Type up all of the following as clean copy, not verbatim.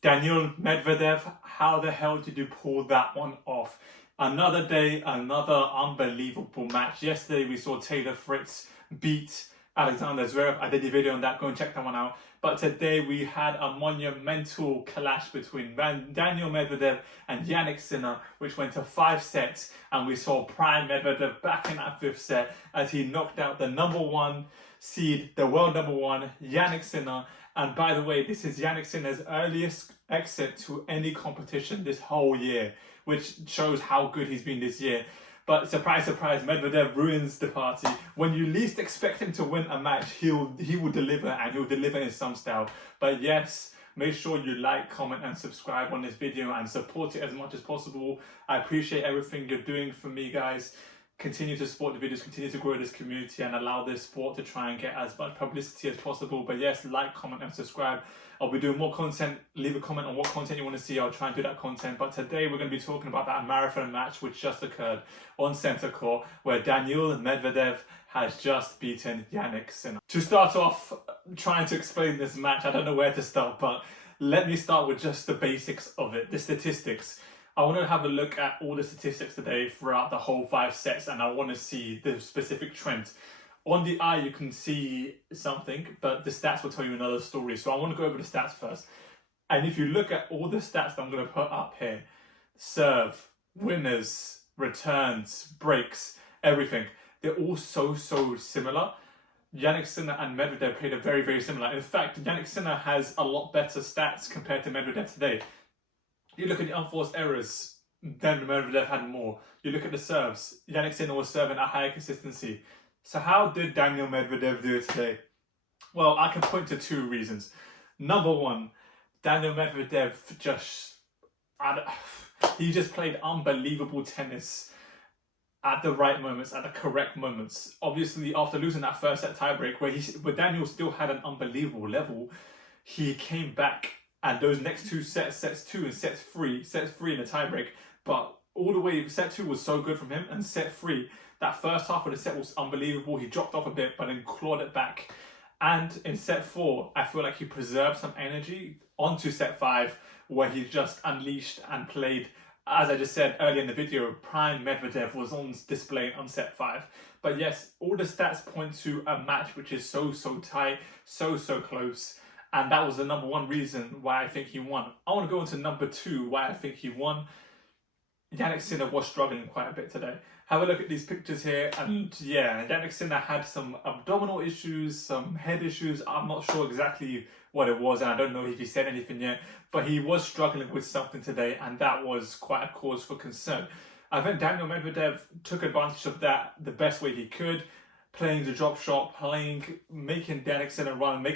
Daniil Medvedev, how the hell did you pull that one off? Another day, another unbelievable match. Yesterday we saw Taylor Fritz beat Alexander Zverev. I did a video on that, go and check that one out. But today we had a monumental clash between Daniil Medvedev and Jannik Sinner, which went to 5 sets, and we saw prime Medvedev back in that 5th set as he knocked out the #1 seed, the world #1, Jannik Sinner. And by the way, this is Jannik Sinner's earliest exit to any competition this whole year, which shows how good he's been this year. But surprise, surprise, Medvedev ruins the party. When you least expect him to win a match, he will deliver, and he'll deliver in some style. But yes, make sure you like, comment and subscribe on this video and support it as much as possible. I appreciate everything you're doing for me, guys. Continue to support the videos, continue to grow this community and allow this sport to try and get as much publicity as possible. But yes, like, comment and subscribe. I'll be doing more content. Leave a comment on what content you want to see. I'll try and do that content. But today we're going to be talking about that marathon match which just occurred on centre court, where Daniil Medvedev has just beaten Jannik Sinner. To start off trying to explain this match, I don't know where to start, but let me start with just the basics of it, the statistics. I want to have a look at all the statistics today throughout the whole 5 sets, and I want to see the specific trends. On the eye, you can see something, but the stats will tell you another story. So I want to go over the stats first. And if you look at all the stats that I'm going to put up here, serve, winners, returns, breaks, everything, they're all so similar. Jannik Sinner and Medvedev played a very similar. In fact, Jannik Sinner has a lot better stats compared to Medvedev today. You look at the unforced errors, then Medvedev had more. You look at the serves, Jannik Sinner was serving at higher consistency. So how did Daniil Medvedev do it today? Well, I can point to 2 reasons. Number 1, Daniil Medvedev he just played unbelievable tennis at the right moments, at the correct moments. Obviously, after losing that first set tiebreak, where Daniil still had an unbelievable level, he came back. And those next 2 sets, sets 2 and sets 3 in the tiebreak, but all the way, set 2 was so good from him, and set 3, that first half of the set was unbelievable. He dropped off a bit, but then clawed it back. And in set 4, I feel like he preserved some energy onto set 5, where he just unleashed and played, as I just said earlier in the video, prime Medvedev was on display on set 5. But yes, all the stats point to a match which is so tight, so close. And that was the number 1 reason why I think he won. I want to go into number 2, why I think he won. Jannik Sinner was struggling quite a bit today. Have a look at these pictures here, and yeah, Jannik Sinner had some abdominal issues, some head issues. I'm not sure exactly what it was, and I don't know if he said anything yet, but he was struggling with something today, and that was quite a cause for concern. I think Daniil Medvedev took advantage of that the best way he could, playing the drop shot, making Jannik Sinner run,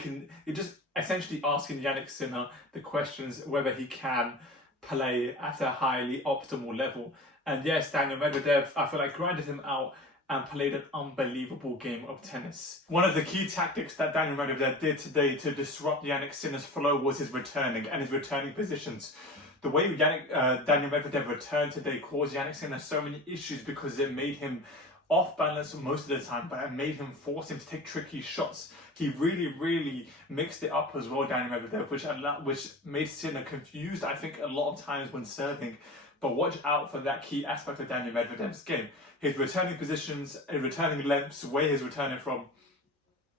just essentially asking Jannik Sinner the questions whether he can play at a highly optimal level. And yes, Daniil Medvedev, I feel like, grinded him out and played an unbelievable game of tennis. One of the key tactics that Daniil Medvedev did today to disrupt Jannik Sinner's flow was his returning and his returning positions. The way Daniil Medvedev returned today caused Jannik Sinner so many issues because it made him off balance most of the time, but it made him force him to take tricky shots. He really mixed it up as well, Daniil Medvedev, which made Sinner confused, I think, a lot of times when serving. But watch out for that key aspect of Daniil Medvedev's game. His returning positions, his returning lengths, where he's returning from.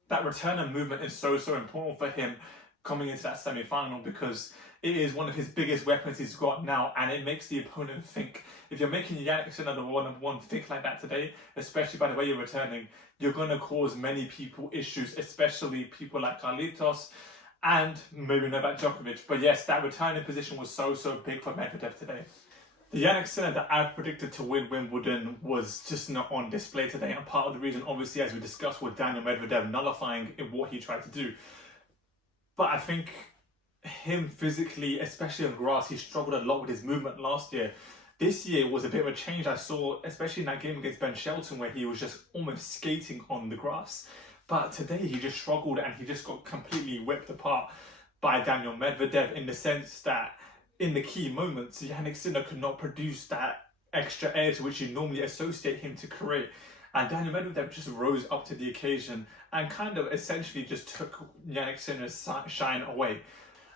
That return and movement is so important for him coming into that semi-final, because it is one of his biggest weapons he's got now, and it makes the opponent think. If you're making Jannik Sinner the one think like that today, especially by the way you're returning, you're going to cause many people issues, especially people like Carlitos and maybe Novak Djokovic. But yes, that returning position was so big for Medvedev today. The Jannik Sinner that I predicted to win Wimbledon was just not on display today, and part of the reason, obviously, as we discussed, was Daniil Medvedev nullifying in what he tried to do. But I think him physically, especially on grass, he struggled a lot with his movement last year. This year was a bit of a change I saw, especially in that game against Ben Shelton, where he was just almost skating on the grass. But today he just struggled, and he just got completely whipped apart by Daniil Medvedev, in the sense that in the key moments, Jannik Sinner could not produce that extra edge which you normally associate him to create. And Daniil Medvedev just rose up to the occasion and kind of essentially just took Jannik Sinner's shine away.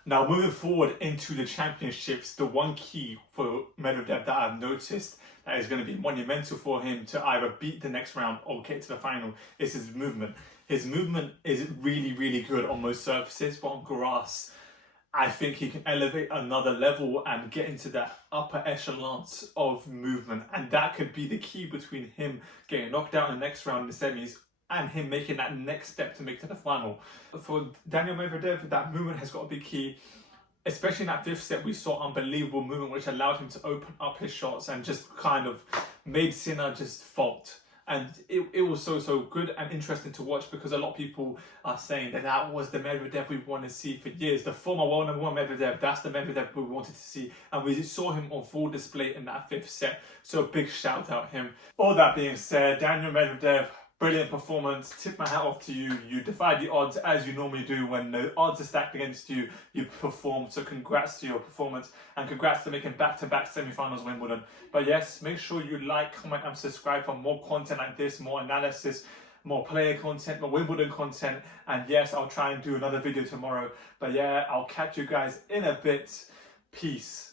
Now, moving forward into the championships, the one key for Medvedev that I've noticed that is going to be monumental for him to either beat the next round or get to the final is his movement. His movement is really, really good on most surfaces, but on grass, I think he can elevate another level and get into that upper echelons of movement. And that could be the key between him getting knocked out in the next round in the semis and him making that next step to make to the final. For Daniel Medvedev, that movement has got to be key. Especially in that fifth set, we saw unbelievable movement, which allowed him to open up his shots and just kind of made Sinner just fault. And it was so good and interesting to watch, because a lot of people are saying that was the Medvedev we want to see for years. The former world number one Medvedev, that's the Medvedev we wanted to see. And we saw him on full display in that fifth set. So big shout out him. All that being said, Daniel Medvedev, brilliant performance. Tip my hat off to you. You defied the odds as you normally do. When the odds are stacked against you, you perform. So congrats to your performance, and congrats to making back-to-back semi-finals Wimbledon. But yes, make sure you like, comment and subscribe for more content like this, more analysis, more player content, more Wimbledon content. And yes, I'll try and do another video tomorrow. But yeah, I'll catch you guys in a bit. Peace.